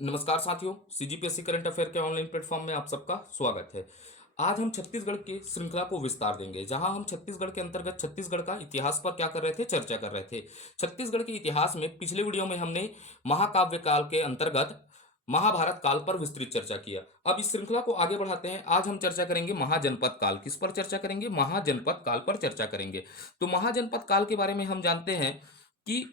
नमस्कार साथियों, CGPSC current affair के ऑनलाइन प्लेटफॉर्म में आप सबका स्वागत है। आज हम छत्तीसगढ़ की श्रृंखला को विस्तार देंगे, जहां हम छत्तीसगढ़ के अंतर्गत छत्तीसगढ़ का इतिहास पर क्या कर रहे थे, चर्चा कर रहे थे। छत्तीसगढ़ के इतिहास में पिछले वीडियो में हमने महाकाव्य काल के अंतर्गत महाभारत काल पर विस्तृत चर्चा किया। अब इस श्रृंखला को आगे बढ़ाते हैं। आज हम चर्चा करेंगे महाजनपद काल। किस पर चर्चा करेंगे? महाजनपद काल पर चर्चा करेंगे। तो महाजनपद काल के बारे में हम जानते हैं कि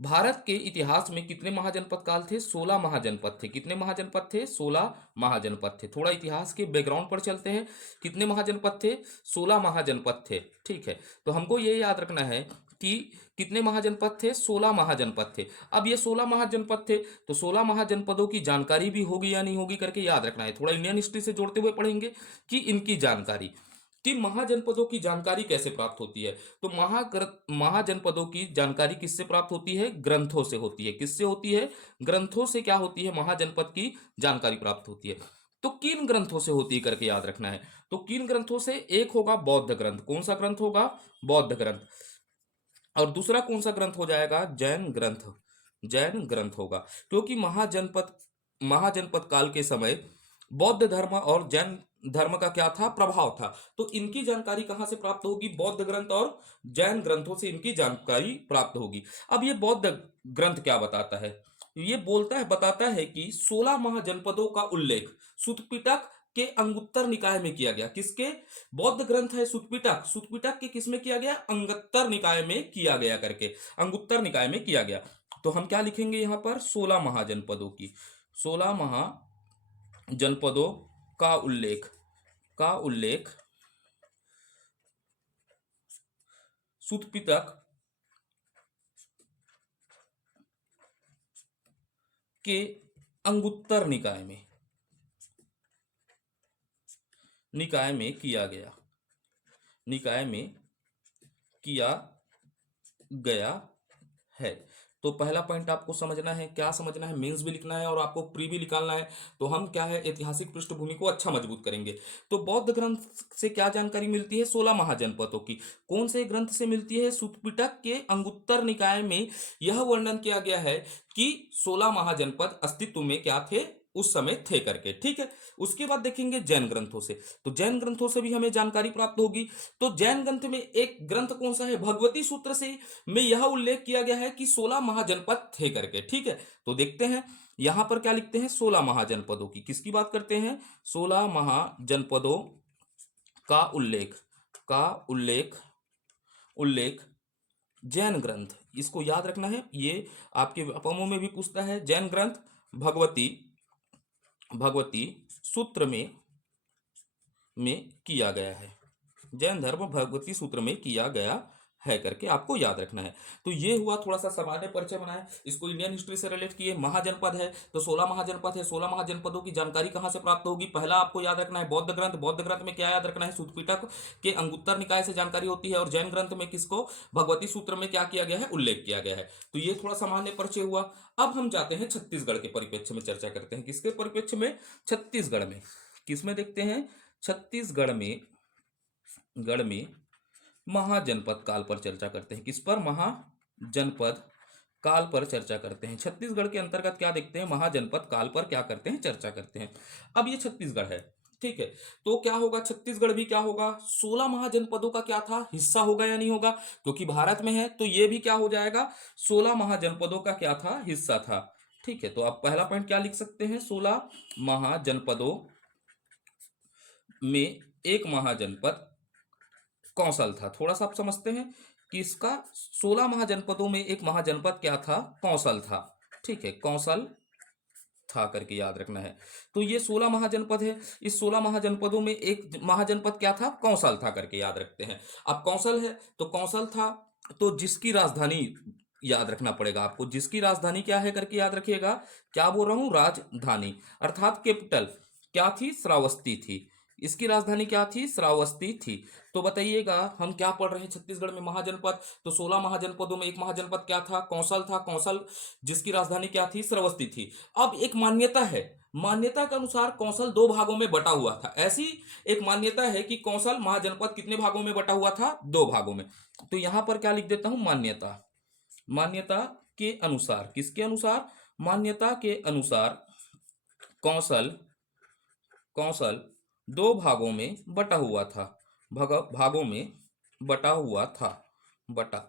भारत के इतिहास में कितने महाजनपद काल थे? 16 महाजनपद थे। कितने महाजनपद थे? 16 महाजनपद थे। थोड़ा इतिहास के बैकग्राउंड पर चलते हैं। कितने महाजनपद थे? 16 महाजनपद थे। ठीक है, तो हमको ये याद रखना है कि कितने महाजनपद थे? 16 महाजनपद थे। अब ये 16 महाजनपद थे, तो 16 महाजनपदों की जानकारी भी होगी या नहीं होगी करके याद रखना है। थोड़ा इंडियन हिस्ट्री से जोड़ते हुए पढ़ेंगे कि इनकी जानकारी, कि महाजनपदों की जानकारी कैसे प्राप्त होती है। तो महाजनपदों की जानकारी किससे प्राप्त होती है? ग्रंथों से होती है। किससे होती है? ग्रंथों से क्या होती है? महाजनपद की जानकारी प्राप्त होती है। तो किन ग्रंथों से होती है करके याद रखना है। तो किन ग्रंथों से? एक होगा बौद्ध ग्रंथ। कौन सा ग्रंथ होगा? बौद्ध ग्रंथ। और दूसरा कौन सा ग्रंथ हो जाएगा? जैन ग्रंथ। जैन ग्रंथ होगा, क्योंकि महाजनपद काल के समय बौद्ध धर्म और जैन धर्म का क्या था? प्रभाव था। तो इनकी जानकारी कहां से प्राप्त होगी? बौद्ध ग्रंथ और जैन ग्रंथों से इनकी जानकारी प्राप्त होगी। अब ये बौद्ध ग्रंथ क्या बताता है? ये बताता है कि 16 महाजनपदों का उल्लेख सुत्पिटक के अंगुत्तर निकाय में किया गया। किसके? बौद्ध ग्रंथ है सुत्पिटक। सुत्पिटक के किसमें किया गया? अंगुत्तर निकाय में किया गया करके, अंगुत्तर निकाय में किया गया। तो हम क्या लिखेंगे यहां पर? 16 महाजनपदों की, 16 महाजनपदों का उल्लेख सुत्पिटक के अंगुत्तर निकाय में किया गया, निकाय में किया गया है। तो पहला पॉइंट आपको समझना है। क्या समझना है? मेंस भी लिखना है और आपको प्री भी निकालना है। तो हम क्या है, ऐतिहासिक पृष्ठभूमि को अच्छा मजबूत करेंगे। तो बौद्ध ग्रंथ से क्या जानकारी मिलती है? 16 महाजनपदों की। कौन से ग्रंथ से मिलती है? सुत्पिटक के अंगुत्तर निकाय में यह वर्णन किया गया है कि 16 महाजनपद अस्तित्व में क्या थे, उस समय थे करके। ठीक है, उसके बाद देखेंगे जैन ग्रंथों से। तो जैन ग्रंथों से भी हमें जानकारी प्राप्त होगी। तो जैन ग्रंथ में एक ग्रंथ कौन सा है? भगवती सूत्र से में यह उल्लेख किया गया है कि 16 महाजनपद थे करके। ठीक है, तो देखते हैं यहां पर क्या लिखते हैं। 16 महाजनपदों की किसकी बात करते हैं? 16 महाजनपदों का उल्लेख का उल्लेख उल्लेख जैन ग्रंथ। इसको याद रखना है, ये आपके अपमों में भी पूछता है। जैन ग्रंथ भगवती भगवती सूत्र में किया गया है। जैन धर्म भगवती सूत्र में किया गया है करके आपको याद रखना है। तो ये हुआ थोड़ा सा सामान्य परिचय बनाया, इसको इंडियन हिस्ट्री से रिलेट किए। महाजनपद है तो 16 महाजनपद है। 16 महाजनपदों की जानकारी कहां से प्राप्त होगी? पहला आपको याद रखना है बौद्ध ग्रंथ। बौद्ध ग्रंथ में क्या याद रखना है? सुत्पिटक के अंगुत्तर निकाय से जानकारी होती है। और जैन ग्रंथ में किसको? भगवती सूत्र में क्या किया गया है? उल्लेख किया गया है। तो ये थोड़ा सामान्य परिचय हुआ। अब हम जाते हैं छत्तीसगढ़ के परिप्रेक्ष्य में, चर्चा करते हैं। किसके परिप्रेक्ष्य में? छत्तीसगढ़ में। किसमें देखते हैं? छत्तीसगढ़ में गढ़ में महाजनपद काल पर चर्चा करते हैं। किस पर? महाजनपद काल पर चर्चा करते हैं। छत्तीसगढ़ के अंतर्गत क्या देखते हैं? महाजनपद काल पर क्या करते हैं? चर्चा करते हैं। अब ये छत्तीसगढ़ है, ठीक है, तो क्या होगा? छत्तीसगढ़ भी क्या होगा? 16 महाजनपदों का क्या था? हिस्सा होगा या नहीं होगा? क्योंकि भारत में है तो ये भी क्या हो जाएगा? 16 महाजनपदों का क्या था? हिस्सा था। ठीक है, तो आप पहला पॉइंट क्या लिख सकते हैं? 16 महाजनपदों में एक महाजनपद कौशल था। थोड़ा सा आप समझते हैं कि इसका 16 महाजनपदों में एक महाजनपद क्या था? कौशल था। ठीक है, कौशल था करके याद रखना है। तो ये 16 महाजनपद है। इस 16 महाजनपदों में एक महाजनपद क्या था? कौशल था करके याद रखते हैं। अब कौशल है तो कौशल था, तो जिसकी राजधानी याद रखना पड़ेगा आपको। जिसकी राजधानी क्या है करके याद रखिएगा। क्या बोल रहा हूं? राजधानी, अर्थात कैपिटल क्या थी? श्रावस्ती थी। इसकी राजधानी क्या थी? श्रावस्ती थी। तो बताइएगा हम क्या पढ़ रहे हैं छत्तीसगढ़ में? महाजनपद। तो 16 महाजनपदों में एक महाजनपद क्या था? कौशल था। कौशल जिसकी राजधानी क्या थी? श्रावस्ती थी। अब एक मान्यता है, मान्यता के अनुसार कौशल दो भागों में बटा हुआ था। ऐसी एक मान्यता है कि कौशल महाजनपद कितने भागों में बटा हुआ था? दो भागों में। तो यहां पर क्या लिख देता हूं? मान्यता। मान्यता के अनुसार, किसके अनुसार? मान्यता के अनुसार कौशल कौशल दो भागों में बटा हुआ था। भागों में बटा हुआ था, बटा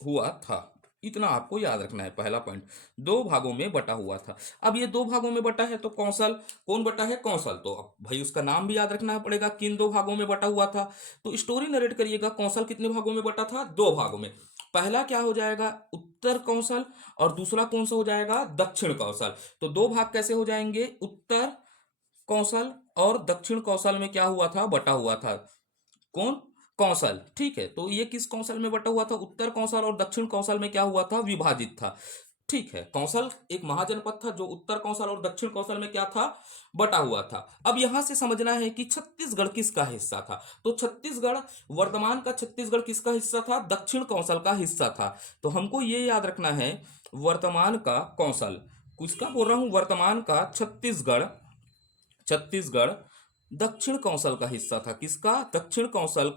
हुआ था। इतना आपको याद रखना है। पहला पॉइंट, दो भागों में बटा हुआ था। अब ये दो भागों में बटा है तो कौशल कौन बटा है? कौशल। तो अब भाई उसका नाम भी याद रखना पड़ेगा, किन दो भागों में बटा हुआ था। तो स्टोरी नरेट करिएगा, कौशल कितने भागों में बटा था? दो भागों में। पहला क्या हो जाएगा? उत्तर कौशल, और दूसरा कौन सा हो जाएगा? दक्षिण कौशल। तो दो भाग कैसे हो जाएंगे? उत्तर कौशल और दक्षिण कौशल में क्या हुआ था? बटा हुआ था। कौन? कौशल। ठीक है, तो ये किस कौशल में बटा हुआ था? उत्तर कौशल। और दक्षिण कौशल में क्या हुआ था? विभाजित था। ठीक है, कौशल एक महाजनपद था जो उत्तर कौशल और दक्षिण कौशल में क्या था? बटा हुआ था। अब यहां से समझना है कि छत्तीसगढ़ किसका हिस्सा था। तो छत्तीसगढ़, वर्तमान का छत्तीसगढ़ किसका हिस्सा था? दक्षिण कौशल का हिस्सा था। तो हमको ये याद रखना है, वर्तमान का कौशल, किसका बोल रहा हूं? वर्तमान का छत्तीसगढ़, छत्तीसगढ़ दक्षिण कौशल का हिस्सा था। किसका? दक्षिण कौशल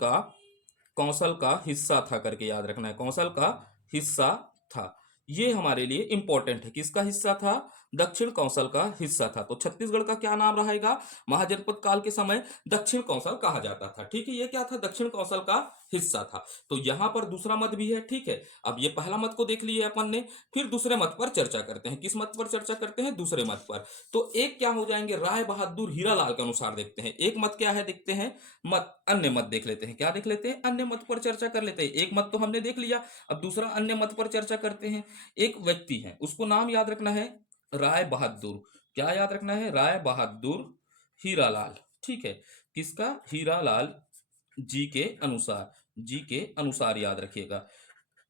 का हिस्सा था करके याद रखना है। कौशल का हिस्सा था, ये हमारे लिए इंपॉर्टेंट है। किसका हिस्सा था? दक्षिण कौशल का हिस्सा था। तो छत्तीसगढ़ का क्या नाम रहेगा? महाजनपद काल के समय दक्षिण कौशल कहा जाता था। ठीक है, ये क्या था? दक्षिण कौशल का हिस्सा था। तो यहां पर दूसरा मत भी है। ठीक है, अब ये पहला मत को देख लिए अपन ने, फिर दूसरे मत पर चर्चा करते हैं। किस मत पर चर्चा करते हैं? दूसरे मत पर। तो एक क्या हो जाएंगे? राय बहादुर हीरालाल के अनुसार देखते हैं। एक मत क्या है देखते हैं, मत अन्य मत देख लेते हैं। क्या देख लेते हैं? अन्य मत पर चर्चा कर लेते हैं। एक मत तो हमने देख लिया, अब दूसरा अन्य मत पर चर्चा करते हैं। एक व्यक्ति है, उसको नाम याद रखना है राय बहादुर। क्या याद रखना है? राय बहादुर हीरालाल। ठीक है, किसका? हीरालाल जी के अनुसार, जी के अनुसार याद रखिएगा।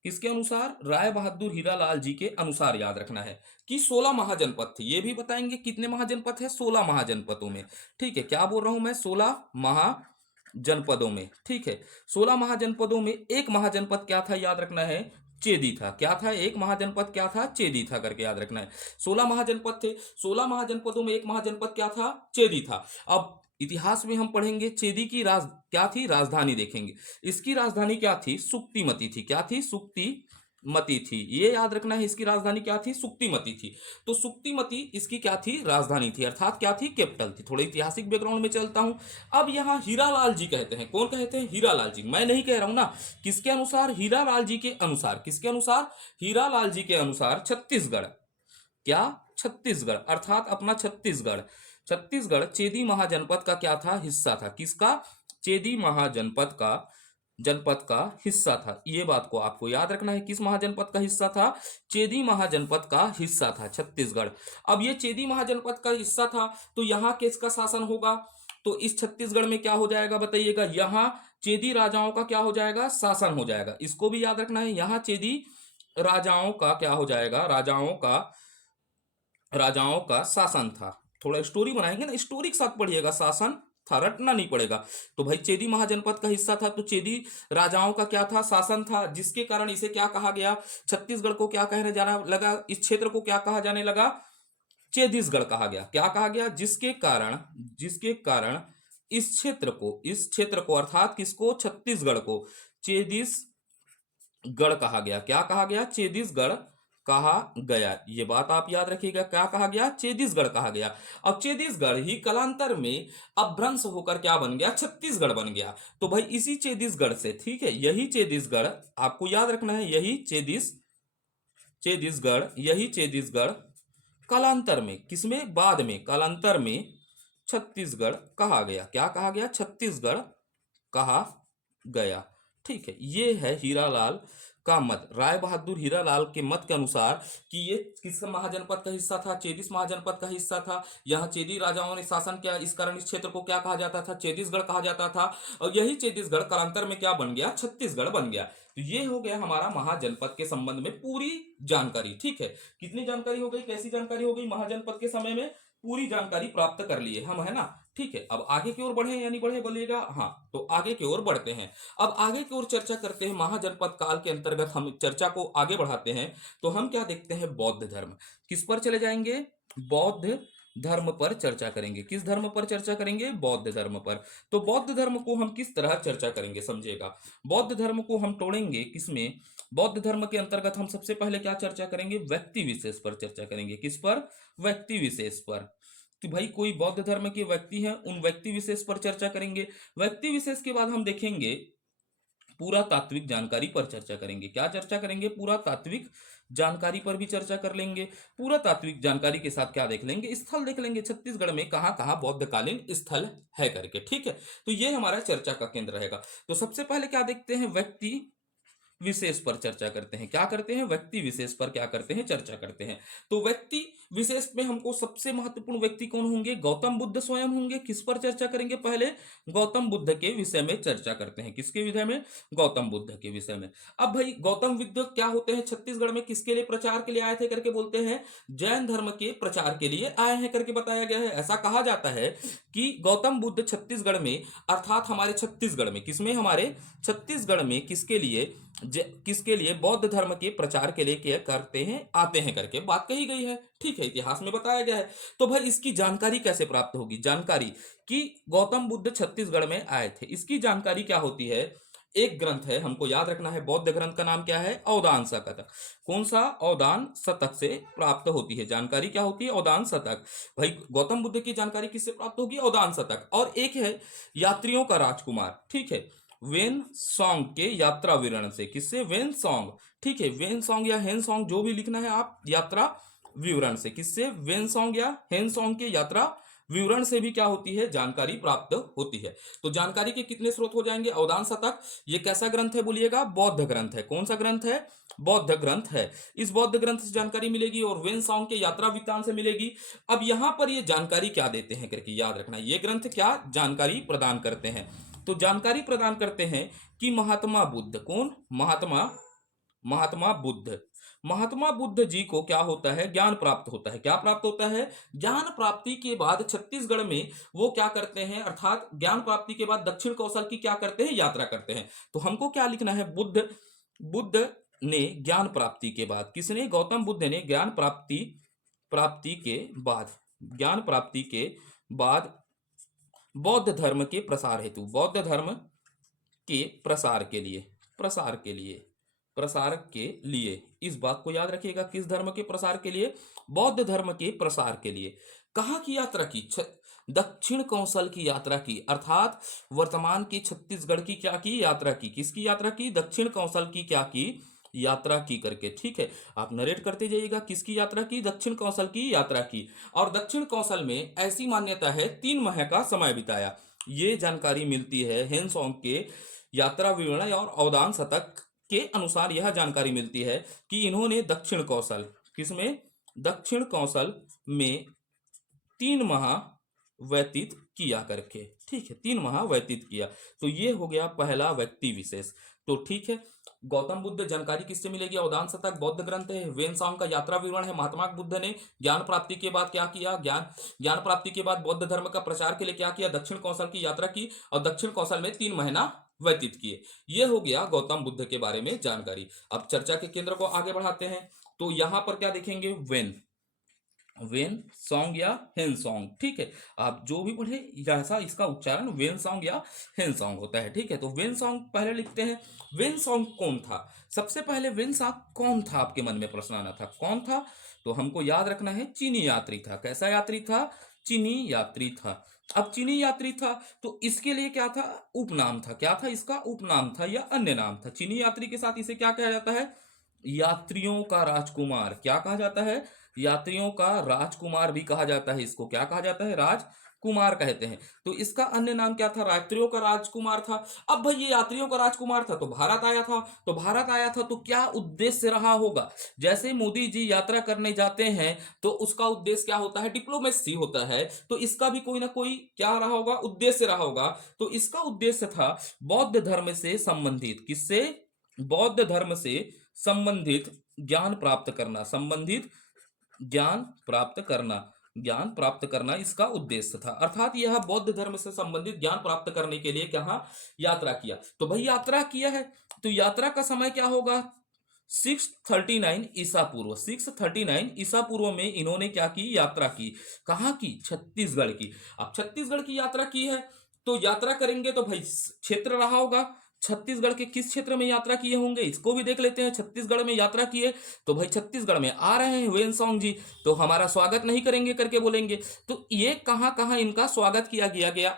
किसके अनुसार? राय बहादुर हीरालाल जी के अनुसार याद रखना है कि 16 महाजनपद थे। ये भी बताएंगे कितने महाजनपद है? 16 महाजनपदों में। ठीक है, क्या बोल रहा हूं मैं? 16 महाजनपदों में। ठीक है, 16 महाजनपदों में एक महाजनपद क्या था? याद रखना है, चेदी था। क्या था? एक महाजनपद क्या था? चेदी था करके याद रखना है। 16 महाजनपद थे, 16 महाजनपदों में एक महाजनपद क्या था? चेदी था। अब इतिहास में हम पढ़ेंगे, चेदी की क्या थी? राजधानी देखेंगे। इसकी राजधानी क्या थी? सुक्तिमती थी। क्या थी? सुक्तिमती थी। ये याद रखना है, इसकी राजधानी क्या थी? सुक्तिमती थी। तो सुक्तिमती इसकी क्या थी? राजधानी थी, अर्थात क्या थी? कैपिटल थी। थोड़ा ऐतिहासिक बैकग्राउंड में चलता हूं। अब यहां हीरालाल जी कहते हैं। कौन कहते हैं? हीरालाल जी। मैं नहीं कह रहा हूं ना, किसके अनुसार? हीरालाल जी के अनुसार। किसके अनुसार? हीरालाल जी के अनुसार छत्तीसगढ़, क्या? छत्तीसगढ़, अर्थात अपना छत्तीसगढ़, छत्तीसगढ़ चेदी महाजनपद का क्या था? हिस्सा था। किसका? चेदी महाजनपद का, जनपद का हिस्सा था। ये बात को आपको याद रखना है। किस महाजनपद का हिस्सा था? चेदी महाजनपद का हिस्सा था छत्तीसगढ़। अब ये चेदी महाजनपद का हिस्सा था, तो यहाँ किसका शासन होगा? तो इस छत्तीसगढ़ में क्या हो जाएगा बताइएगा? यहाँ चेदी राजाओं का क्या हो जाएगा? शासन हो जाएगा। इसको भी याद रखना है, यहाँ चेदी राजाओं का क्या हो जाएगा? राजाओं का शासन था। थोड़ा स्टोरी बनाएंगे ना, स्टोरी के साथ पढ़िएगा। शासन था, रटना नहीं पड़ेगा। तो भाई चेदी महाजनपद का हिस्सा था, तो चेदी राजाओं का क्या था? शासन था, जिसके कारण इसे क्या कहा गया? छत्तीसगढ़ को क्या कहने जाना लगा? इस क्षेत्र को क्या कहा जाने लगा? चेदीसगढ़ कहा गया। क्या कहा गया? जिसके कारण इस क्षेत्र को अर्थात किसको? छत्तीसगढ़ को चेदीसगढ़ कहा गया। क्या कहा गया? चेदीसगढ़ कहा गया। ये बात आप याद रखिएगा। क्या कहा गया? चेदीसगढ़ कहा गया। अब चेदीसगढ़ ही कालांतर में अपभ्रंश होकर क्या बन गया? छत्तीसगढ़ बन गया। तो भाई इसी चेदीसगढ़ से, ठीक है, यही चेदीसगढ़ आपको याद रखना है, यही चेदीसगढ़ कालांतर में, किसमें? बाद में, कालांतर में छत्तीसगढ़ कहा गया। क्या कहा गया? छत्तीसगढ़ कहा गया। ठीक है, ये है हीरालाल का मत, राय बहादुर हीरालाल के मत के अनुसार कि ये किस महाजनपद का हिस्सा था? चेदिस महाजनपद का हिस्सा था। यहाँ चेदी राजाओं ने शासन किया, इस कारण इस क्षेत्र को क्या कहा जाता था? चेदीसगढ़ कहा जाता था। और यही चेदीसगढ़ कालांतर में क्या बन गया? छत्तीसगढ़ बन गया। तो ये हो गया हमारा महाजनपद के संबंध में पूरी जानकारी। ठीक है, कितनी जानकारी हो गई? कैसी जानकारी हो गई? महाजनपद के समय में पूरी जानकारी प्राप्त कर लिए हम, है ना। ठीक है, अब आगे की ओर बढ़े या नहीं बढ़े बोलिएगा? हाँ, तो आगे की ओर बढ़ते हैं। अब आगे की ओर चर्चा करते हैं। महाजनपद काल के अंतर्गत हम चर्चा को आगे बढ़ाते हैं। तो हम क्या देखते हैं? बौद्ध धर्म। किस पर चले जाएंगे? बौद्ध धर्म पर चर्चा करेंगे। किस धर्म पर चर्चा करेंगे? बौद्ध धर्म पर। तो बौद्ध धर्म को हम किस तरह चर्चा करेंगे समझिएगा। बौद्ध धर्म को हम तोड़ेंगे किसमें? बौद्ध धर्म के अंतर्गत हम सबसे पहले क्या चर्चा करेंगे? व्यक्ति विशेष पर चर्चा करेंगे। किस पर? व्यक्ति विशेष पर। कि भाई कोई बौद्ध धर्म के व्यक्ति हैं, उन व्यक्ति विशेष पर चर्चा करेंगे। व्यक्ति विशेष के बाद हम देखेंगे पूरा तात्विक जानकारी पर चर्चा करेंगे। क्या चर्चा करेंगे? पूरा तात्विक जानकारी पर भी चर्चा कर लेंगे। पूरा तात्विक जानकारी के साथ क्या देख लेंगे? स्थल देख लेंगे, छत्तीसगढ़ में कहाँ कहाँ बौद्धकालीन स्थल है करके। ठीक है, तो ये हमारा चर्चा का केंद्र रहेगा। तो सबसे पहले क्या देखते हैं? व्यक्ति विशेष पर चर्चा करते हैं। क्या करते हैं? व्यक्ति विशेष पर क्या करते हैं? चर्चा करते हैं। तो व्यक्ति विशेष में हमको सबसे महत्वपूर्ण व्यक्ति कौन होंगे? गौतम बुद्ध स्वयं होंगे। किस पर चर्चा करेंगे? पहले गौतम बुद्ध के विषय में चर्चा करते हैं। किसके विषय में? गौतम बुद्ध के विषय में। अब भाई गौतम बुद्ध क्या होते हैं? छत्तीसगढ़ में किसके लिए प्रचार के लिए आए थे करके बोलते हैं? जैन धर्म के प्रचार के लिए आए हैं करके बताया गया है। ऐसा कहा जाता है कि गौतम बुद्ध छत्तीसगढ़ में, अर्थात हमारे छत्तीसगढ़ में, किसमें? हमारे छत्तीसगढ़ में किसके लिए? किसके लिए? बौद्ध धर्म के प्रचार के लिए क्या करते हैं? आते हैं करके बात कही गई है। ठीक है, इतिहास में बताया गया है। तो भाई इसकी जानकारी कैसे प्राप्त होगी? जानकारी कि गौतम बुद्ध छत्तीसगढ़ में आए थे, इसकी जानकारी क्या होती है? एक ग्रंथ है, हमको याद रखना है। बौद्ध ग्रंथ का नाम क्या है? अवदान शतक। कौन सा? अवदान शतक से प्राप्त होती है जानकारी। क्या होती है? अवदान शतक। भाई गौतम बुद्ध की जानकारी किससे प्राप्त होगी? अवदान शतक। और एक है यात्रियों का राजकुमार। ठीक है, वेन सॉन्ग के यात्रा विवरण से। किससे? When song. ठीक है, वेन सॉन्ग या हेन सॉन्ग जो भी लिखना है आप, यात्रा विवरण से। किससे? वेन सॉन्ग या हेन सॉन्ग के यात्रा विवरण से भी क्या होती है? जानकारी प्राप्त होती है। तो जानकारी के कितने स्रोत हो जाएंगे? अवदान शतक। ये कैसा ग्रंथ है बोलिएगा? बौद्ध ग्रंथ है। कौन सा ग्रंथ है? बौद्ध ग्रंथ है। इस बौद्ध ग्रंथ से जानकारी मिलेगी और वेन सॉन्ग के यात्रा वृत्तांत से मिलेगी। अब यहां पर ये जानकारी क्या देते हैं करके याद रखना। ये ग्रंथ क्या जानकारी प्रदान करते हैं? तो जानकारी प्रदान करते हैं कि महात्मा बुद्ध, कौन? महात्मा बुद्ध, महात्मा बुद्ध जी को क्या होता है? ज्ञान प्राप्त होता है। क्या प्राप्त होता है? ज्ञान प्राप्ति के बाद छत्तीसगढ़ में वो क्या करते हैं? अर्थात ज्ञान प्राप्ति के बाद दक्षिण कौशल की क्या करते हैं? यात्रा करते हैं। तो हमको क्या लिखना है? बुद्ध ने ज्ञान प्राप्ति के बाद, किसने? गौतम बुद्ध ने ज्ञान प्राप्ति के बाद, ज्ञान प्राप्ति के बाद बौद्ध धर्म के प्रसार हेतु, बौद्ध धर्म के प्रसार के लिए, इस बात को याद रखिएगा। किस धर्म के प्रसार के लिए? बौद्ध धर्म के प्रसार के लिए। कहाँ की यात्रा की? दक्षिण कौशल की यात्रा की, अर्थात वर्तमान की छत्तीसगढ़ की क्या की? यात्रा की। किसकी यात्रा की? दक्षिण कौशल की क्या की? यात्रा की करके। ठीक है, आप नरेट करते जाइएगा। किसकी यात्रा की? दक्षिण कौशल की यात्रा की। और दक्षिण कौशल में ऐसी मान्यता है 3 माह का समय बिताया। ये जानकारी मिलती है हेनसोंग के यात्रा विवरण और अवदान शतक के अनुसार। यह जानकारी मिलती है कि इन्होंने दक्षिण कौशल, किसमें? दक्षिण कौशल में 3 माह व्यतीत किया करके। ठीक है, 3 माह व्यतीत किया। तो ये हो गया पहला व्यक्ति विशेष। तो ठीक है, गौतम बुद्ध जानकारी किससे मिलेगी? अवदान शतक बौद्ध ग्रंथ है। वेनसॉन्ग का यात्रा विवरण है। महात्मा बुद्ध ने ज्ञान प्राप्ति के बाद क्या किया? ज्ञान प्राप्ति के बाद बौद्ध धर्म का प्रचार के लिए क्या किया? दक्षिण कौशल की यात्रा की और दक्षिण कौशल में 3 महीना व्यतीत किए। ये हो गया गौतम बुद्ध के बारे में जानकारी। अब चर्चा के केंद्र को आगे बढ़ाते हैं। तो यहां पर क्या देखेंगे? वेन सॉन्ग या हेन सॉन्ग। ठीक है, आप जो भी पढ़े जैसा इसका उच्चारण वेन सॉन्ग या हेन सॉन्ग होता है। ठीक है, तो वेन सॉन्ग पहले लिखते हैं। वेन सॉन्ग कौन था? सबसे पहले वेन सॉन्ग कौन था? आपके मन में प्रश्न आना था, कौन था? तो हमको याद रखना है, चीनी यात्री था। कैसा यात्री था? चीनी यात्री था। अब चीनी यात्री था तो इसके लिए क्या था? उपनाम था। क्या था इसका? उपनाम था या अन्य नाम था। चीनी यात्री के साथ इसे क्या कहा जाता है? यात्रियों का राजकुमार। क्या कहा जाता है? यात्रियों का राजकुमार भी कहा जाता है। इसको क्या कहा जाता है? राजकुमार कहते हैं। तो इसका अन्य नाम क्या था? यात्रियों का राजकुमार था। अब भाई ये यात्रियों का राजकुमार था तो भारत आया था। तो भारत आया था तो क्या उद्देश्य रहा होगा? जैसे मोदी जी यात्रा करने जाते हैं तो उसका उद्देश्य क्या होता है? डिप्लोमेसी होता है। तो इसका भी कोई ना कोई क्या रहा होगा? उद्देश्य रहा होगा। तो इसका उद्देश्य था बौद्ध धर्म से संबंधित, किससे? बौद्ध धर्म से संबंधित ज्ञान प्राप्त करना, संबंधित ज्ञान प्राप्त करना इसका उद्देश्य था। अर्थात यह बौद्ध धर्म से संबंधित ज्ञान प्राप्त करने के लिए कहाँ यात्रा किया? तो भाई यात्रा किया है तो यात्रा का समय क्या होगा? 639 ईसा पूर्व, 639 ईसा पूर्व में इन्होंने क्या की, यात्रा की। कहाँ की, छत्तीसगढ़ की। अब छत्तीसगढ़ की यात्रा की है तो यात्रा करेंगे तो भाई क्षेत्र रहा होगा, छत्तीसगढ़ के किस क्षेत्र में यात्रा किए होंगे इसको भी देख लेते हैं। छत्तीसगढ़ में यात्रा किए तो भाई छत्तीसगढ़ में आ रहे हैं वेनसोंग जी, तो हमारा स्वागत नहीं करेंगे करके बोलेंगे। तो ये कहाँ कहाँ इनका स्वागत किया गया गया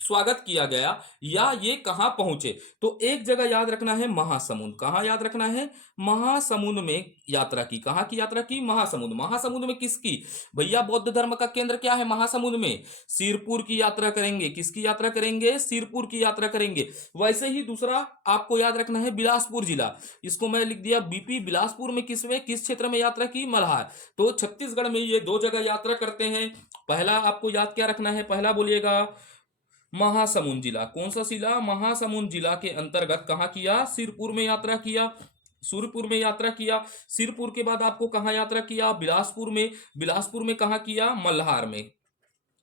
स्वागत किया गया या ये कहां पहुंचे, तो एक जगह याद रखना है महासमुंद। कहां याद रखना है, महासमुंद में यात्रा की। कहां की यात्रा की, महासमुंद। महासमुंद में किसकी, भैया बौद्ध धर्म का केंद्र क्या है महासमुंद में, सिरपुर की यात्रा करेंगे। किसकी यात्रा करेंगे, सिरपुर की यात्रा करेंगे। वैसे ही दूसरा आपको याद रखना है बिलासपुर जिला, इसको मैं लिख दिया बीपी। बिलासपुर में किस क्षेत्र में यात्रा की, मल्हार। तो छत्तीसगढ़ में ये दो जगह यात्रा करते हैं। पहला आपको याद क्या रखना है, पहला बोलिएगा महासमुंद जिला। कौन सा जिला, महासमुंद जिला के अंतर्गत कहां किया, सिरपुर में यात्रा किया। सूरपुर में यात्रा किया। सिरपुर के बाद आपको कहां यात्रा किया, बिलासपुर में। बिलासपुर में कहां किया, मल्हार में।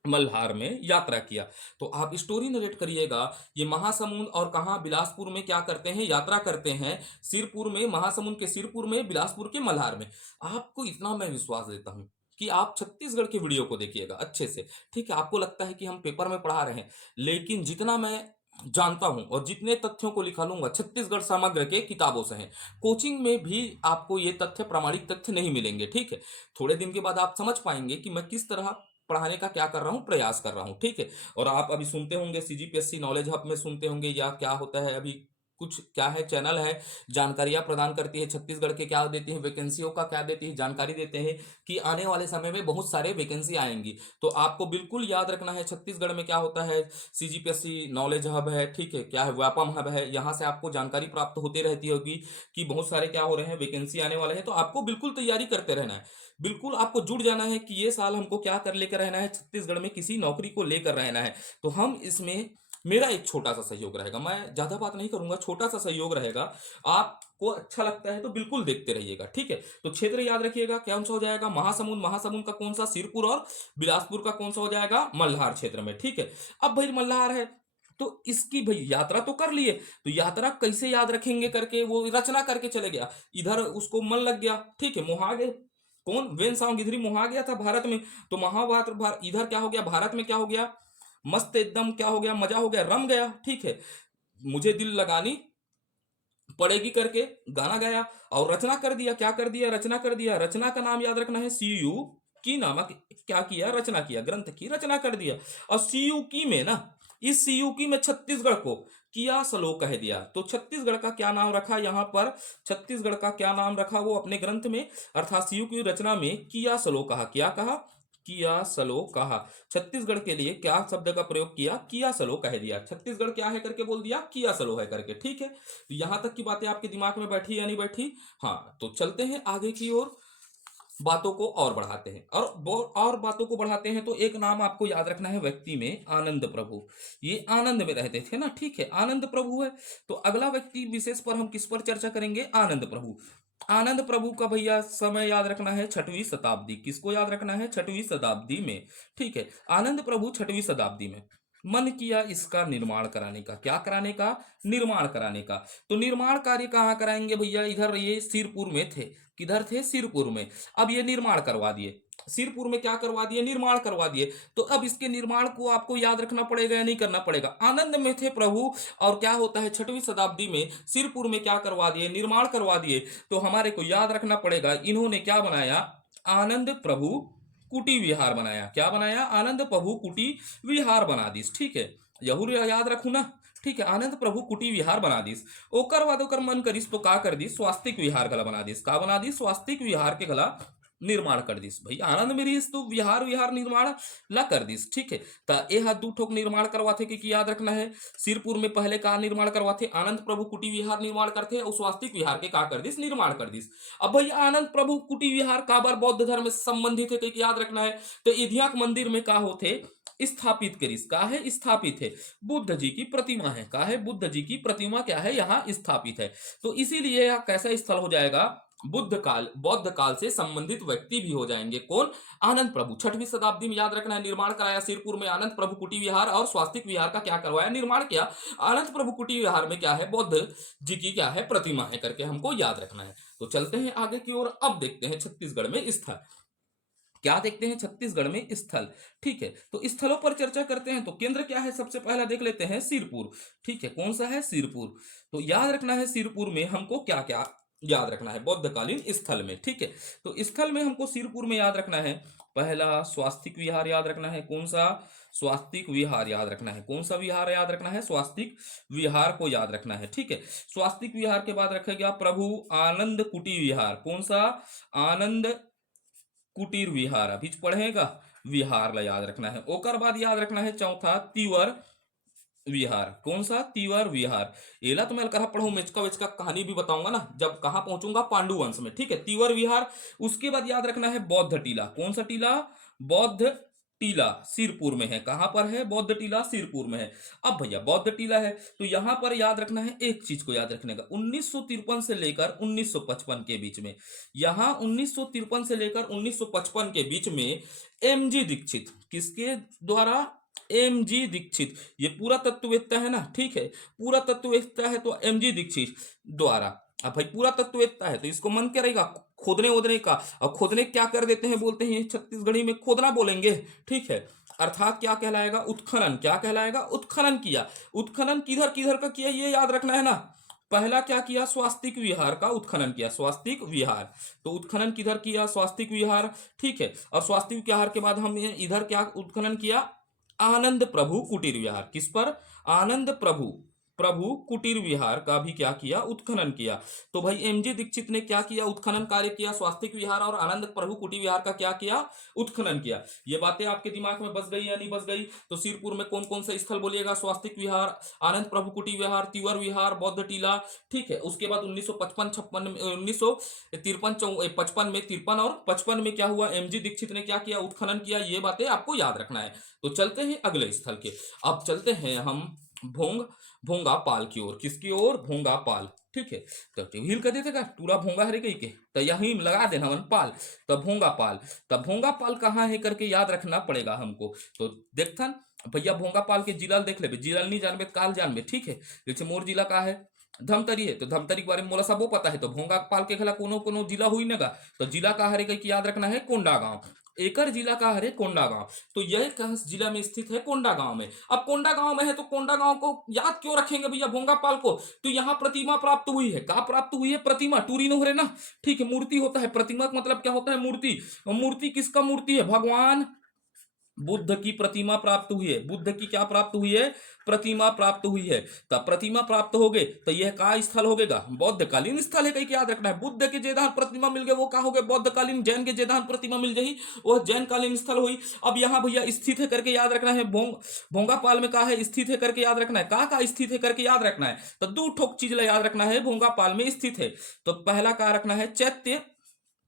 मल्हार में यात्रा किया। तो आप स्टोरी नरेट करिएगा, ये महासमुंद और कहां, बिलासपुर में क्या करते हैं, यात्रा करते हैं। सिरपुर में, महासमुंद के सिरपुर में, बिलासपुर के मल्हार में। आपको इतना मैं विश्वास देता हूं कि आप छत्तीसगढ़ के वीडियो को देखिएगा अच्छे से, ठीक है। आपको लगता है कि हम पेपर में पढ़ा रहे हैं, लेकिन जितना मैं जानता हूं और जितने तथ्यों को लिखा लूंगा छत्तीसगढ़ समग्र के किताबों से हैं। कोचिंग में भी आपको ये तथ्य, प्रामाणिक तथ्य नहीं मिलेंगे, ठीक है। थोड़े दिन के बाद आप समझ पाएंगे कि मैं किस तरह पढ़ाने का क्या कर रहा हूं, प्रयास कर रहा हूं, ठीक है। और आप अभी सुनते होंगे सीजीपीएससी नॉलेज हब में सुनते होंगे, या क्या होता है अभी कुछ क्या है, चैनल है, जानकारियां प्रदान करती है छत्तीसगढ़ के, क्या देती है, वैकेंसियों का क्या देती है, जानकारी देते हैं कि आने वाले समय में बहुत सारे वैकेंसी आएंगी। तो आपको बिल्कुल याद रखना है छत्तीसगढ़ में क्या होता है, सीजीपीएससी नॉलेज हब है, ठीक है, क्या है, व्यापम हब है। यहाँ से आपको जानकारी प्राप्त होती रहती होगी कि बहुत सारे क्या हो रहे हैं, वैकेंसी आने वाले हैं। तो आपको बिल्कुल तैयारी करते रहना है, बिल्कुल आपको जुड़ जाना है कि ये साल हमको क्या कर लेकर रहना है, छत्तीसगढ़ में किसी नौकरी को लेकर रहना है। तो हम इसमें, मेरा एक छोटा सा सहयोग रहेगा, मैं ज्यादा बात नहीं करूंगा, छोटा सा सहयोग रहेगा। आपको अच्छा लगता है तो बिल्कुल देखते रहिएगा, ठीक है। तो क्षेत्र याद रखिएगा, कौन सा हो जाएगा, महासमुंद। महासमुंद का कौन सा, सिरपुर। और बिलासपुर का कौन सा हो जाएगा, मल्हार क्षेत्र में, ठीक है। अब भाई मल्हार है तो इसकी भाई यात्रा तो कर लिए, तो यात्रा कैसे याद रखेंगे करके वो रचना करके चले गया, इधर उसको मन लग गया, ठीक है, मुहा गए। कौन, वेन गिधरी मुहा गया था भारत में, तो महाभारत इधर क्या हो गया, भारत में क्या हो गया, मस्त एकदम क्या हो गया, मजा हो गया, रम गया, ठीक है। मुझे दिल लगानी पड़ेगी करके गाना गाया और रचना कर दिया। क्या कर दिया, रचना कर दिया। रचना का नाम याद रखना है, सीयू की नामक क्या किया, रचना किया, ग्रंथ की रचना कर दिया। और सीयू की में ना, इस सीयू की में छत्तीसगढ़ को किया सलो कह दिया। तो छत्तीसगढ़ का क्या नाम रखा यहां पर, छत्तीसगढ़ का क्या नाम रखा वो अपने ग्रंथ में, अर्थात सीयू की रचना में किया सलो कहा। क्या कहा, किया सलो कहा। छत्तीसगढ़ के लिए क्या शब्द का प्रयोग किया, किया सलो कह दिया। छत्तीसगढ़ क्या है करके बोल दिया, किया सलो है करके, ठीक है। तो यहां तक की बातें आपके दिमाग में बैठी या नहीं बैठी, हाँ। तो चलते हैं आगे की ओर, बातों को और बढ़ाते हैं। और बातों को बढ़ाते हैं तो एक नाम आपको याद रखना है व्यक्ति में, आनंद प्रभु। ये आनंद में रहते थे ना, ठीक है, आनंद प्रभु है। तो अगला व्यक्ति विशेष पर हम किस पर चर्चा करेंगे, आनंद प्रभु। आनंद प्रभु का भैया समय याद रखना है 6वीं शताब्दी। किसको याद रखना है, 6वीं शताब्दी में, ठीक है। आनंद प्रभु 6वीं शताब्दी में मन किया इसका निर्माण कराने का। क्या कराने का, निर्माण कराने का। तो निर्माण कार्य कहाँ कराएंगे भैया, इधर ये सिरपुर में थे। किधर थे, सिरपुर में। अब ये निर्माण करवा दिए, सिरपुर में क्या करवा दिए, निर्माण करवा दिए। तो अब इसके निर्माण को आपको याद रखना पड़ेगा या नहीं करना पड़ेगा, आनंद में थे प्रभु। और क्या होता है, 6वीं शताब्दी में सिरपुर में क्या करवा दिए, निर्माण करवा दिए। तो हमारे को याद रखना पड़ेगा, इन्होंने क्या बनाया, आनंद प्रभु कुटी विहार बनाया। क्या बनाया, आनंद प्रभु कुटी विहार बना दिस, ठीक है। यहू याद रखू ना, ठीक है। आनंद प्रभु कुटी विहार बना दिस। ओकर बाद ओकर मन करिस तो का कर दिस, स्वास्तिक विहार गला बना दिस। का बना दिस, स्वास्तिक विहार के गला निर्माण कर दिस। भाई आनंद में रहीस तो विहार विहार निर्माण ला कर दिस, ठीक है। तो यह दू ठोक निर्माण करवाते कि याद रखना है, सिरपुर में पहले का निर्माण करवाते, आनंद प्रभु कुटी विहार निर्माण करते और स्वास्तिक विहार के का कर दिस, निर्माण कर दिस। अब भाई आनंद प्रभु कुटी विहार काबर बौद्ध धर्म से संबंधित है याद रखना है। तो इधियाक मंदिर में का होते, स्थापित करिस। का है, स्थापित है, बुद्ध जी की प्रतिमा है। का है, बुद्ध जी की प्रतिमा क्या है, यहाँ स्थापित है। तो इसीलिए यह कैसा स्थल हो जाएगा, बुद्ध काल, बौद्ध काल से संबंधित व्यक्ति भी हो जाएंगे। कौन, आनंद प्रभु। 6वीं शताब्दी में याद रखना है, निर्माण कराया सिरपुर में आनंद प्रभु कुटी विहार, और स्वास्तिक विहार का क्या करवाया, निर्माण किया। आनंद प्रभु कुटी विहार में क्या है, बौद्ध जी की क्या है, प्रतिमा है करके हमको याद रखना है। तो चलते हैं आगे की ओर। अब देखते हैं छत्तीसगढ़ में स्थल। क्या देखते हैं छत्तीसगढ़ में स्थल। ठीक है, तो स्थलों पर चर्चा करते हैं। तो केंद्र क्या है, सबसे पहला देख लेते हैं सिरपुर। ठीक है, कौन सा है, सिरपुर। तो याद रखना है सिरपुर में हमको क्या क्या याद रखना है बौद्धकालीन स्थल में। ठीक है, तो स्थल में हमको सिरपुर में याद रखना है, पहला स्वास्तिक विहार याद रखना है। कौन सा, स्वास्तिक विहार याद रखना है। कौन सा विहार याद रखना है, स्वास्तिक विहार को याद रखना है। ठीक है, स्वास्तिक विहार के बाद रखेगा प्रभु आनंद कुटी विहार। कौन सा, आनंद कुटीर विहार, अभी पढ़ेगा, विहार ला याद रखना है। ओकर बाद याद रखना है चौथा तिवर विहार। कौन सा, तिवर विहार। एला तो मैं कहा पढ़ू, मेचका वेचका कहानी भी बताऊंगा ना जब कहां पहुंचूंगा, पांडु वंश में। ठीक है, तिवर विहार। उसके बाद याद रखना है बौद्ध टीला। कौन सा टीला, बौद्ध टीला सिरपुर में है। कहां पर है, बौद्ध टीला सिरपुर में है। अब भैया बौद्ध टीला है तो यहां पर याद रखना है, एक चीज को याद रखने का, 1953 से लेकर 1955 के बीच में, यहां 1953 से लेकर 1955 के बीच में एमजी दीक्षित, किसके द्वारा, एमजी दीक्षित, ये पूरा तत्ववेत्ता है ना। ठीक है, पूरा तत्ववेत्ता है तो एमजी दीक्षित द्वारा। अब भाई पूरा तत्ववेत्ता है तो इसको मन क्या रहेगा, खोदने वोदने का। और खोदने क्या कर देते हैं, बोलते हैं छत्तीसगढ़ी में खोदना बोलेंगे। ठीक है, अर्थात क्या कहलाएगा, उत्खनन। क्या कहलाएगा, उत्खनन किया। उत्खनन किधर किधर का किया ये याद रखना है ना। पहला क्या किया, स्वास्तिक विहार का उत्खनन किया, स्वास्तिक विहार। तो उत्खनन किधर किया, स्वास्तिक विहार। ठीक है, और स्वास्तिक विहार के बाद हमने इधर क्या उत्खनन किया, आनंद प्रभु कुटीर विहार। किस पर, आनंद प्रभु प्रभु कुटीर विहार का भी क्या किया, उत्खनन किया। तो भाई एमजी दीक्षित ने क्या किया, उत्खनन कार्य किया, स्वास्तिक विहार और आनंद प्रभु कुटीर विहार का क्या किया, उत्खनन किया। ये बातें आपके दिमाग में बस गई या नहीं बस गई। तो सिरपुर में कौन कौन से स्थल बोलिएगा, स्वास्तिक विहार, आनंद प्रभु कुटीर विहार, तिवर विहार, बौद्ध टीला। ठीक है, उसके बाद 1955 में 1953 55 और 55 में क्या हुआ, एमजी दीक्षित ने क्या किया, उत्खनन किया। ये बातें आपको याद रखना है। तो चलते हैं अगले स्थल के। अब चलते हैं हम भोंगा पाल की ओर। किसकी ओर, भोंगा पाल। ठीक है, तो टिविल कर देते का पूरा भोंगा हरे कही के, तो यही लगा देना मन पाल, तो भोंगा पाल। तब भोंगा पाल कहाँ है करके याद रखना पड़ेगा हमको। तो देखथन भैया भोंगा पाल के जिला देख ले, जिला नहीं जानबे काल जानबे। ठीक है, जैसे मोर जिला का है, धमतरी है, तो धमतरी के बारे में मोला सब वो पता है। तो भोंगा पाल के खिला कोनो कोनो जिला हुई ना का, तो जिला का हरे कही याद रखना है, कोंडागांव। एकर जिला का है कोंडागांव। तो यह कहाँ जिला में स्थित है, कोंडागांव में। अब कोंडागांव में है तो कोंडागांव को याद क्यों रखेंगे भैया भोंगापाल को, तो यहाँ प्रतिमा प्राप्त हुई है। कहाँ प्राप्त हुई है, प्रतिमा, टूरी नोहरे ना। ठीक है, मूर्ति होता है, प्रतिमा का मतलब क्या होता है, मूर्ति। मूर्ति किसका मूर्ति है, भगवान बुद्ध की प्रतिमा प्राप्त हुई है। बुद्ध की क्या प्राप्त हुई है, प्रतिमा प्राप्त हुई है। तब प्रतिमा प्राप्त हो गए तो यह का स्थल हो गएगा, बौद्धकालीन स्थल है। कहीं याद रखना है, बुद्ध के जेदान प्रतिमा मिल गए वो का हो गए बौद्धकालीन, जैन के जेदान प्रतिमा मिल जाही वो जैन कालीन स्थल हुई। अब यहाँ भैया स्थित है करके याद रखना है, भोंगापाल में कहा है, स्थित है करके याद रखना है। का स्थित है करके याद रखना है। तो दो ठोक चीज याद रखना है, भोंगापाल में स्थित है। तो पहला का रखना है, चैत्य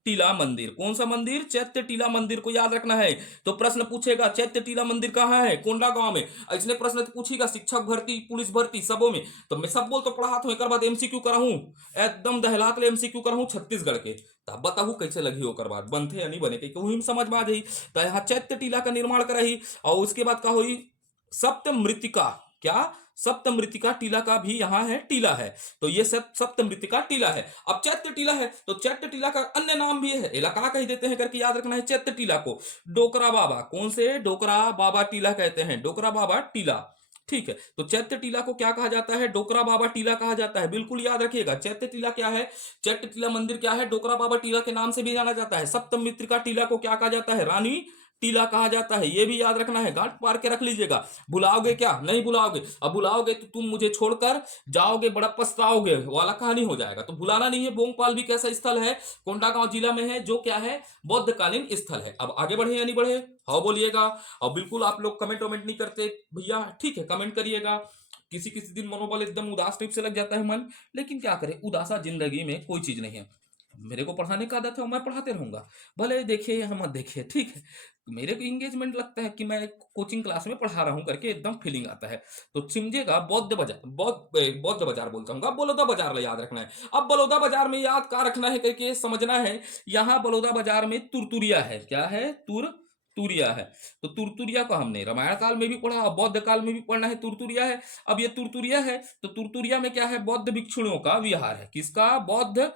टीला मंदिर। कौन सा मंदिर, चैत्य टीला मंदिर को याद रखना है। तो प्रश्न पूछेगा चैत्य टीला मंदिर कहाँ है, कोंडागांव में। इसने प्रश्न पूछेगा शिक्षक भर्ती, पुलिस भर्ती, सबों में। तो मैं सब बोल तो पढ़ा हूं, एक बाद एमसीक्यू कराऊं, एकदम दहलात ले एमसीक्यू कराऊं छत्तीसगढ़ के। तब बताऊ कैसे लगी ओकर बाद बनते या नहीं बने, क्योंकि समझ में आ जाई। तो यहाँ चैत्य टीला का निर्माण कराई, और उसके बाद का हुई सप्त मृतिका। क्या, सप्त मृतिका टीला का भी यहाँ है, टीला है। तो ये सप्त मृतिका टीला है। अब चैत्य टीला है तो चैत्य टीला का अन्य नाम भी है, इलाका कह देते हैं करके याद रखना है चैत्य टीला को, डोकरा बाबा। कौन से, डोकरा बाबा टीला कहते हैं, डोकरा बाबा टीला। ठीक है, तो चैत्य टीला को क्या कहा जाता है, डोकरा बाबा टीला कहा जाता है। बिल्कुल याद रखिएगा, चैत्य टीला क्या है, चैत्य टीला मंदिर क्या है, डोकरा बाबा टीला के नाम से भी जाना जाता है। सप्त मृतिका टीला को क्या कहा जाता है, रानी टीला कहा जाता है। ये भी याद रखना है, गांठ पार के रख लीजिएगा। भुलाओगे क्या, नहीं भुलाओगे। अब भुलाओगे तो तुम मुझे छोड़कर जाओगे, बड़ा पछताओगे वाला कहानी हो जाएगा। तो भुलाना नहीं है। भोंगपाल भी कैसा स्थल है, कोंडागांव जिला में है, जो क्या है, बौद्धकालीन स्थल है। अब आगे बढ़े या नहीं बढ़े, हाँ बोलिएगा। और बिल्कुल आप लोग कमेंट वमेंट नहीं करते भैया, ठीक है, कमेंट करिएगा। किसी किसी दिन मनोबल एकदम उदास टाइप से लग जाता है मन, लेकिन क्या करें, उदासा जिंदगी में कोई चीज नहीं है। मेरे को पढ़ाने का आदत है, मैं पढ़ाते रहूंगा, भले देखे या मत देखे। ठीक है, मेरे को इंगेजमेंट लगता है कि मैं कोचिंग क्लास में पढ़ा रहा हूँ करके एकदम फीलिंग आता है। तो समझेगा, बौद्ध बाजार, बौद्ध बाजार बोलता हूँ, अब बड़ौदा बाजार याद रखना है। अब बड़ौदा बाजार में याद का रखना है करके समझना है। यहाँ बड़ौदा बाजार में तुरतुरिया है, क्या है, तुरिया है। तो तुरतुरिया को हमने रामायण काल में भी पढ़ा और बौद्ध काल में भी पढ़ना है, तुरतुरिया है। अब ये तुरतुरिया है तो तुरतुरिया में क्या है, बौद्ध भिक्षुणियों का विहार है। किसका, बौद्ध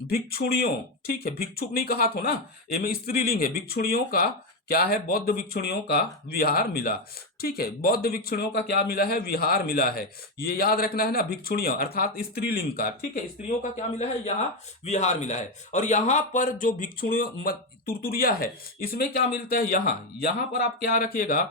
भिक्षुणियों, ठीक है, भिक्षुक नहीं कहा था ना, ये में स्त्रीलिंग है, भिक्षुणियों का क्या है, बौद्ध भिक्षुणियों का विहार मिला। ठीक है, बौद्ध भिक्षुणियों का क्या मिला है, विहार मिला है, ये याद रखना है ना, भिक्षुणियों अर्थात स्त्रीलिंग का, ठीक है, स्त्रियों का क्या मिला है, यहाँ विहार मिला है। और यहाँ पर जो भिक्षुणियों तुरतुरिया है, इसमें क्या मिलता है, यहाँ यहाँ पर आप क्या रखिएगा,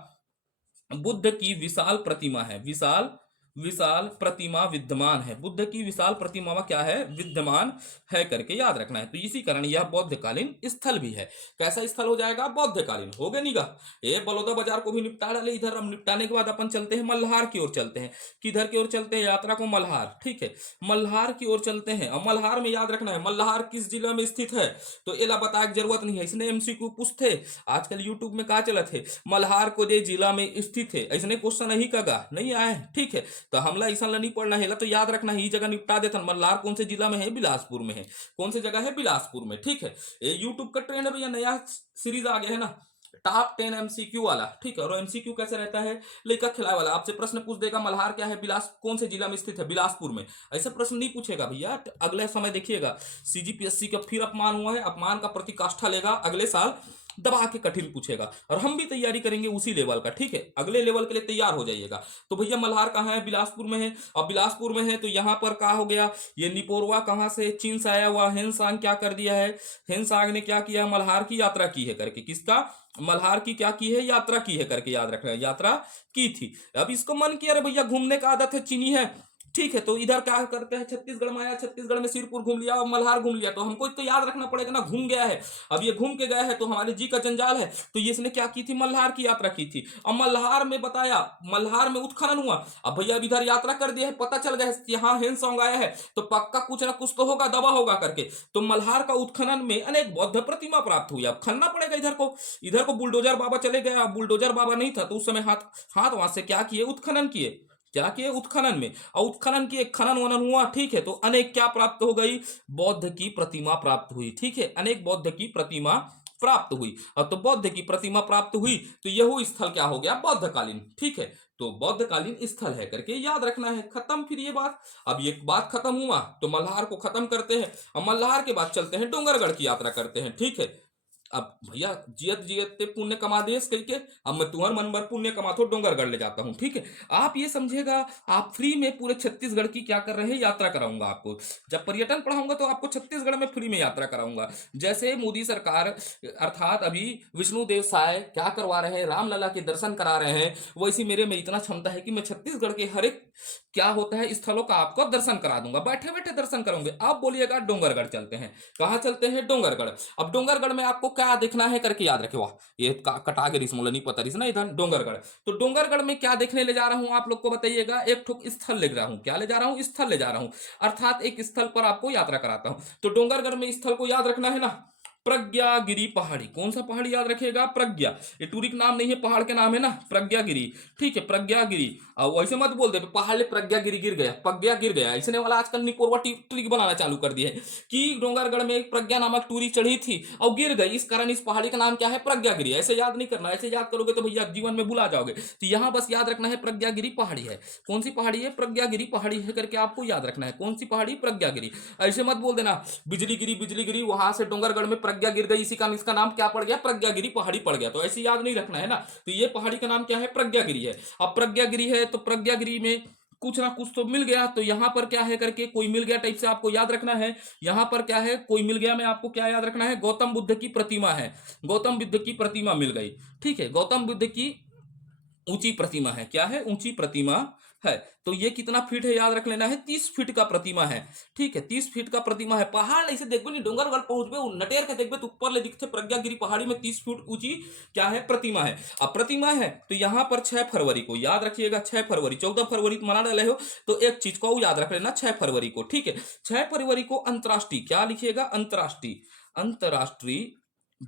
बुद्ध की विशाल प्रतिमा है, विशाल विशाल प्रतिमा विद्यमान है, बुद्ध की विशाल प्रतिमा में क्या है, विद्यमान है करके याद रखना है। तो इसी कारण यह बौद्धकालीन स्थल भी है। कैसा स्थल हो जाएगा, बौद्धकालीन हो गया निगाह। ये बलौदा बाजार को भी निपटा डाले इधर। अब निपटाने के बाद अपन चलते हैं मल्हार की ओर चलते हैं। किधर की ओर चलते हैं, यात्रा को मल्हार, ठीक है, मल्हार की ओर चलते हैं। और मल्हार में याद रखना है मल्हार किस जिला में स्थित है, तो एला बताए की जरूरत नहीं है, इसने एमसीक्यू पूछते आजकल यूट्यूब में क्या चलत है, मल्हार को जे जिला में स्थित है, ऐसने क्वेश्चन नहीं कगा नहीं आए, ठीक है। तो हमला ऐसा नहीं पढ़ना है, तो याद रखना है, ये जगह निपटा देता। मल्हार कौन से जिला में है, बिलासपुर में है। कौन सी जगह है, बिलासपुर में, ठीक है। ये यूट्यूब का ट्रेंड है भैया, नया सीरीज आ गया है ना, टॉप 10 एमसीक्यू वाला, ठीक है। और एमसीक्यू कैसे रहता है, लेकर खिलाए वाला, आपसे प्रश्न पूछ देगा मल्हार क्या है, बिलास कौन से जिला में स्थित है, बिलासपुर में। ऐसा प्रश्न नहीं पूछेगा भैया। अगले समय देखिएगा सीजीपीएससी का फिर अपमान हुआ है, अपमान का प्रतिकाष्ठा लेगा अगले साल, दबा के कठिन पूछेगा। और हम भी तैयारी करेंगे उसी लेवल का, ठीक है, अगले लेवल के लिए तैयार हो जाइएगा। तो भैया मल्हार कहाँ है, बिलासपुर में है। अब बिलासपुर में है तो यहाँ पर क्या हो गया, ये निपोरवा कहाँ से, चीन से आया हुआ हेनसांग क्या कर दिया है, हेनसांग ने क्या किया, मल्हार की यात्रा की है करके, किसका, मल्हार की क्या की है, यात्रा की है करके याद रखना है, यात्रा की थी। अब इसको मन किया अरे भैया घूमने का आदत है, चीनी है, ठीक है, तो इधर क्या करते हैं, छत्तीसगढ़ में आया, छत्तीसगढ़ में सिरपुर घूम लिया और मल्हार घूम लिया, तो हमको तो याद रखना पड़ेगा ना, घूम गया है। अब ये घूम के गया है तो हमारे जी का जंजाल है, तो ये इसने क्या की थी, मल्हार की यात्रा की थी। और मल्हार में बताया, मल्हार में उत्खनन हुआ। अब भैया अब इधर यात्रा कर दिया है, पता चल गया है यहाँ हेनसोंग आया है, तो पक्का कुछ ना कुछ तो होगा, दबा होगा करके। तो मल्हार का उत्खनन में अनेक बौद्ध प्रतिमा प्राप्त हुई। अब खनना पड़ेगा इधर को बुलडोजर बाबा चले गए। बुलडोजर बाबा नहीं था तो उस समय हाथ हाथ वहां से क्या किए, उत्खनन किए, क्या किए, उत्खनन में। और उत्खनन किए, खनन वनन हुआ, ठीक है, तो अनेक क्या प्राप्त हो गई, बौद्ध की प्रतिमा प्राप्त हुई, ठीक है, अनेक बौद्ध की प्रतिमा प्राप्त हुई। और तो बौद्ध की प्रतिमा प्राप्त हुई तो यह स्थल क्या हो गया, बौद्धकालीन, ठीक है। तो बौद्धकालीन स्थल है करके याद रखना है। खत्म फिर ये बात। अब ये बात खत्म हुआ तो मल्हार को खत्म करते हैं। अब मल्हार के बाद चलते हैं डोंगरगढ़ की यात्रा करते हैं, ठीक है। अब भैया जियत जियत ते पुण्य कमा देस कह के, अब मैं तुम्हार मन भर पुण्य कमातो डोंगरगढ़ ले जाता हूँ, ठीक है। आप ये समझेगा, आप फ्री में पूरे छत्तीसगढ़ की क्या कर रहे हैं, यात्रा कराऊंगा आपको। जब पर्यटन पढ़ाऊंगा तो आपको छत्तीसगढ़ में फ्री में यात्रा कराऊंगा। जैसे मोदी सरकार अर्थात अभी विष्णु देव साय क्या करवा रहे हैं, रामलला के दर्शन करा रहे हैं, वैसी मेरे में इतना क्षमता है कि मैं छत्तीसगढ़ के हर एक क्या होता है स्थलों का आपको दर्शन करा दूंगा, बैठे बैठे दर्शन करोगे। आप बोलिएगा डोंगरगढ़ चलते हैं, कहाँ चलते हैं, डोंगरगढ़। अब डोंगरगढ़ में आपको क्या देखना है करके याद रखे, वाह ये कटा के रिस मोला नहीं पता रिस ना, इधर डोंगरगढ़। तो डोंगरगढ़ में क्या देखने ले जा रहा हूं आप लोग को बताइएगा, एक ठोक स्थल ले जा रहा हूं, क्या ले जा रहा हूं, स्थल ले जा रहा हूं, अर्थात एक स्थल पर आपको यात्रा कराता हूं। तो डोंगरगढ़ में स्थल को याद रखना है ना, प्रज्ञागिरी पहाड़ी। कौन सा पहाड़ी याद रखेगा, प्रज्ञा, ये टूरिक नाम नहीं है, पहाड़ के नाम है ना, प्रज्ञागिरी, ठीक है, प्रज्ञागिरी। और वैसे मत बोल दे पहाड़ ले प्रज्ञागिरी गिर गया, प्रज्ञा गिर गया, इसने वाला आजकल निकोरवा ट्रिक बनाना चालू कर दिया है कि डोंगरगढ़ में प्रज्ञा नामक टूरी चढ़ी थी और गिर गई, इस कारण इस पहाड़ी का नाम क्या है, प्रज्ञागिरी। ऐसे याद नहीं करना, ऐसे याद करोगे तो भैया जीवन में भुला जाओगे। तो यहाँ बस याद रखना है प्रज्ञागिरी पहाड़ी है। कौन सी पहाड़ी है, प्रज्ञागिरी पहाड़ी है करके आपको याद रखना है। कौन सी पहाड़ी, प्रज्ञागिरी। ऐसे मत बोल देना बिजली गिरी वहां से डोंगरगढ़ में प्रज्ञा गिर गई, इसी कारण इसका नाम क्या पड़ गया, प्रज्ञागिरी पहाड़ी पड़ गया। तो ऐसे याद नहीं रखना है ना। तो ये पहाड़ी का नाम क्या है, प्रज्ञागिरी है। अब प्रज्ञागिरी है तो प्रज्ञागिरी में कुछ ना कुछ तो मिल गया, तो यहां पर क्या है करके कोई मिल गया टाइप से आपको याद रखना है। यहां पर क्या है, कोई मिल गया में आपको क्या याद रखना है, गौतम बुद्ध की प्रतिमा है, गौतम बुद्ध की प्रतिमा मिल गई, ठीक है, गौतम बुद्ध की ऊंची प्रतिमा है, क्या है, ऊंची प्रतिमा है। तो ये कितना फीट है याद रख लेना है, 30 फीट का प्रतिमा है, ठीक है, 30 फीट का प्रतिमा है। पहाड़ ऐसे देखो नहीं, डोंगरगढ़ पहुंचबे नटेर के देखबे तो ऊपर ले दिखते प्रज्ञागिरी पहाड़ी में 30 फीट ऊंची क्या है, प्रतिमा है। अब प्रतिमा है तो यहां पर 6 फरवरी को याद रखिएगा, 6 फरवरी, 14 फरवरी मना डाले हो तो एक चीज को याद रख लेना, 6 फरवरी को, ठीक है, 6 फरवरी को अंतर्राष्ट्रीय क्या लिखिएगा, अंतर्राष्ट्रीय, अंतर्राष्ट्रीय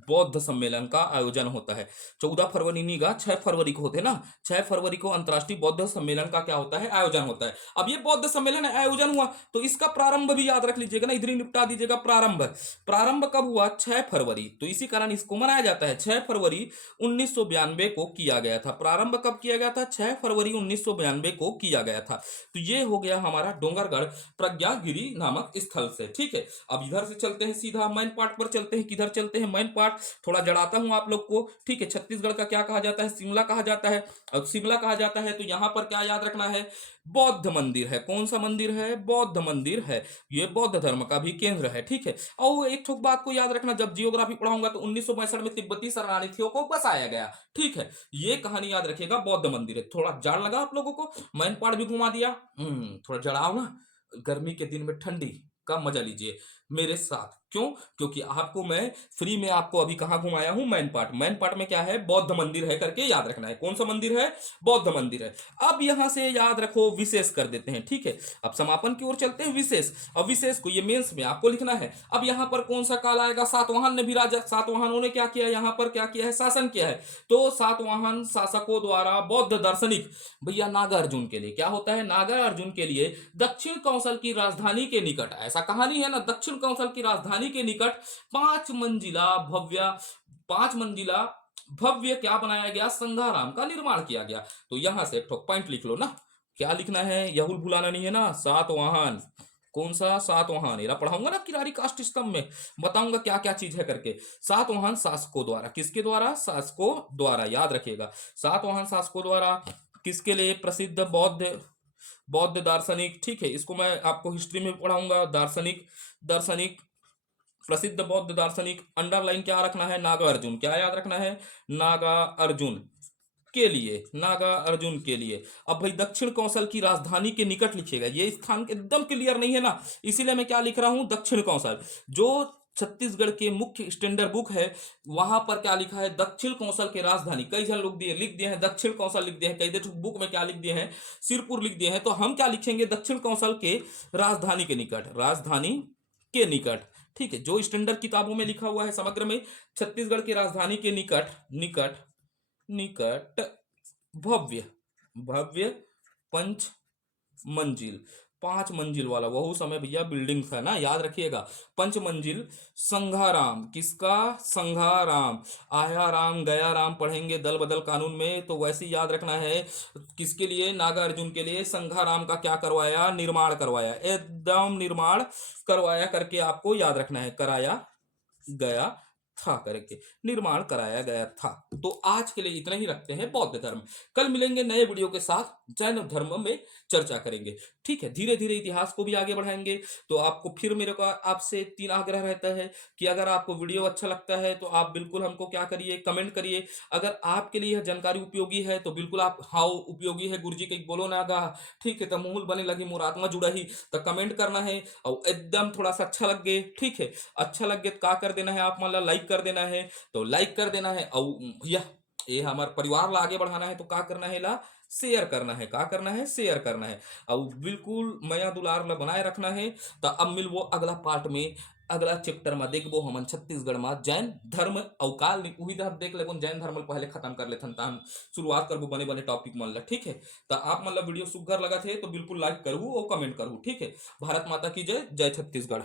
बौद्ध सम्मेलन का आयोजन होता है। 14 फरवरी नहीं गा, 6 फरवरी को होते हैं ना, 6 फरवरी को अंतर्राष्ट्रीय बौद्ध सम्मेलन का क्या होता है, आयोजन होता है। अब ये बौद्ध सम्मेलन आयोजन हुआ तो इसका प्रारंभ भी याद रख लीजिएगा ना, इधर ही निपटा दीजिएगा। प्रारंभ प्रारंभ कब हुआ, 6 फरवरी, तो इसी कारण इसको मनाया जाता है। 6 फरवरी 1992 को किया गया था। प्रारंभ कब किया गया था, 6 फरवरी 1992 को किया गया था। तो ये हो गया हमारा डोंगरगढ़ प्रज्ञागिरी नामक स्थल से। ठीक है, अब इधर से चलते हैं, सीधा मेन पार्ट पर चलते हैं। किधर चलते हैं, मेन पार्ट थोड़ा जड़ाता हूं आप लोग को। ठीक है, छत्तीसगढ़ का क्या कहा जाता है, शिमला कहा जाता है। और शिमला कहा जाता है तो यहां पर क्या याद रखना है, बौद्ध मंदिर है। कौन सा मंदिर है, बौद्ध मंदिर है। ये बौद्ध धर्म का भी केंद्र है। ठीक है, और एक ठोक बात को याद रखना, जब जियोग्राफी पढ़ाऊंगा तो 1962 में तिब्बती शरणार्थियों को बसाया गया। ठीक है, ये कहानी याद रखिएगा, बौद्ध मंदिर है। थोड़ा जाड़ लगा आप लोगों को, मैन पार्ट भी घुमा दिया। थोड़ा जड़ाओ ना, गर्मी के दिन में ठंडी का मजा लीजिए मेरे साथ। क्यों, क्योंकि आपको मैं फ्री में आपको अभी कहां घुमाया हूं, मैन पार्ट। मैन पार्ट में क्या है, बौद्ध मंदिर है करके याद रखना है। कौन सा मंदिर है, बौद्ध मंदिर है। अब यहां से याद रखो, विशेष कर देते हैं। ठीक है, अब समापन की ओर चलते हैं, विशेष। अब विशेष को ये मेंस में आपको लिखना है। अब यहां पर कौन सा काल आएगा, सातवाहन ने भी राजा, सातवाहनों ने क्या किया, यहां पर क्या किया है, शासन किया है। तो सातवाहन शासकों द्वारा बौद्ध दार्शनिक, भैया नागार्जुन के लिए क्या होता है, नागार्जुन के लिए दक्षिण कौशल की राजधानी के निकट, ऐसा कहानी है ना, दक्षिण कौशल की राजधानी के निकट 5 मंजिला भव्य क्या बनाया गया, संघाराम का निर्माण किया गया। तो यहां से एक ठोक पॉइंट लिख लो ना, क्या लिखना है, यहुल भुलाना नहीं है ना, सातवाहन। कौन सा, सातवाहन। एरा पढ़ाऊंगा ना किरारी कास्ट स्तंभ में, बताऊंगा क्या क्या चीज है करके। सातवाहन शासकों द्वारा, किसके द्वारा, शासकों द्वारा, याद रखिएगा। सातवाहन शासकों द्वारा किसके लिए, प्रसिद्ध बौद्ध बौद्ध दार्शनिक। ठीक है, इसको मैं आपको हिस्ट्री में पढ़ाऊंगा। दार्शनिक, दर्शनिक, प्रसिद्ध बौद्ध दार्शनिक। अंडरलाइन क्या रखना है, नागार्जुन। क्या याद रखना है, नागार्जुन के लिए, नागार्जुन के लिए। अब भाई दक्षिण कौशल की राजधानी के निकट लिखिएगा, ये स्थान एकदम क्लियर नहीं है ना, इसीलिए मैं क्या लिख रहा हूं, दक्षिण कौशल। जो छत्तीसगढ़ के मुख्य स्टैंडर्ड बुक है वहां पर क्या लिखा है, दक्षिण कौशल के राजधानी। कई जन लोग लिख दिए हैं दक्षिण कौशल लिख दिए हैं, कई बुक में क्या लिख दिए हैं, सिरपुर लिख दिए हैं। तो हम क्या लिखेंगे, दक्षिण कौशल के राजधानी के निकट, राजधानी के निकट। ठीक है, जो स्टैंडर्ड किताबों में लिखा हुआ है समग्र में, छत्तीसगढ़ की राजधानी के निकट, निकट निकट भव्य भव्य 5 मंजिल, 5 मंजिल वाला वो समय भैया बिल्डिंग था ना, याद रखिएगा। 5 मंजिल संघाराम, किसका, संघाराम। आया राम गया राम पढ़ेंगे दल बदल कानून में, तो वैसे याद रखना है। किसके लिए, नागार्जुन के लिए संघाराम का क्या करवाया, निर्माण करवाया, एकदम निर्माण करवाया करके आपको याद रखना है, कराया गया था करके, निर्माण कराया गया था। तो आज के लिए इतना ही रखते हैं बौद्ध धर्म। कल मिलेंगे नए वीडियो के साथ, जैन धर्म में चर्चा करेंगे। ठीक है, धीरे धीरे इतिहास को भी आगे बढ़ाएंगे। तो आपको फिर मेरे को आपसे 3 आग्रह रहता है कि अगर आपको वीडियो अच्छा लगता है तो आप बिल्कुल हमको क्या करिए, कमेंट करिए। अगर आपके लिए यह जानकारी उपयोगी है तो बिल्कुल आप हाँ उपयोगी है गुरुजी के बोलो ना गा। ठीक है, तो मूल बने लगी मोर आत्मा जुड़ा ही, तो कमेंट करना है। और एकदम थोड़ा सा अच्छा लग गए, ठीक है, अच्छा लग गया तो क्या कर देना है, आप मान ला लाइक कर देना है, तो लाइक कर देना है। और भैया ये हमारे परिवार ला आगे बढ़ाना है तो क्या करना है, ला शेयर करना है, क्या करना है, शेयर करना है। और बिल्कुल मया दुलार ला बनाए रखना है। तो अब मिलवो अगला पार्ट में, अगला चैप्टर में देखबो हमन छत्तीसगढ़ में जैन धर्म अवकाल वही धर्म देख लेबो, जैन धर्म पहले खत्म कर लेथन ता हम शुरुआत करबो बने बने टॉपिक मन ला। ठीक है, तो आप मतलब वीडियो सुघर लगा थे तो बिल्कुल लाइक करू और कमेंट करू। ठीक है, भारत माता की जय, जय छत्तीसगढ़।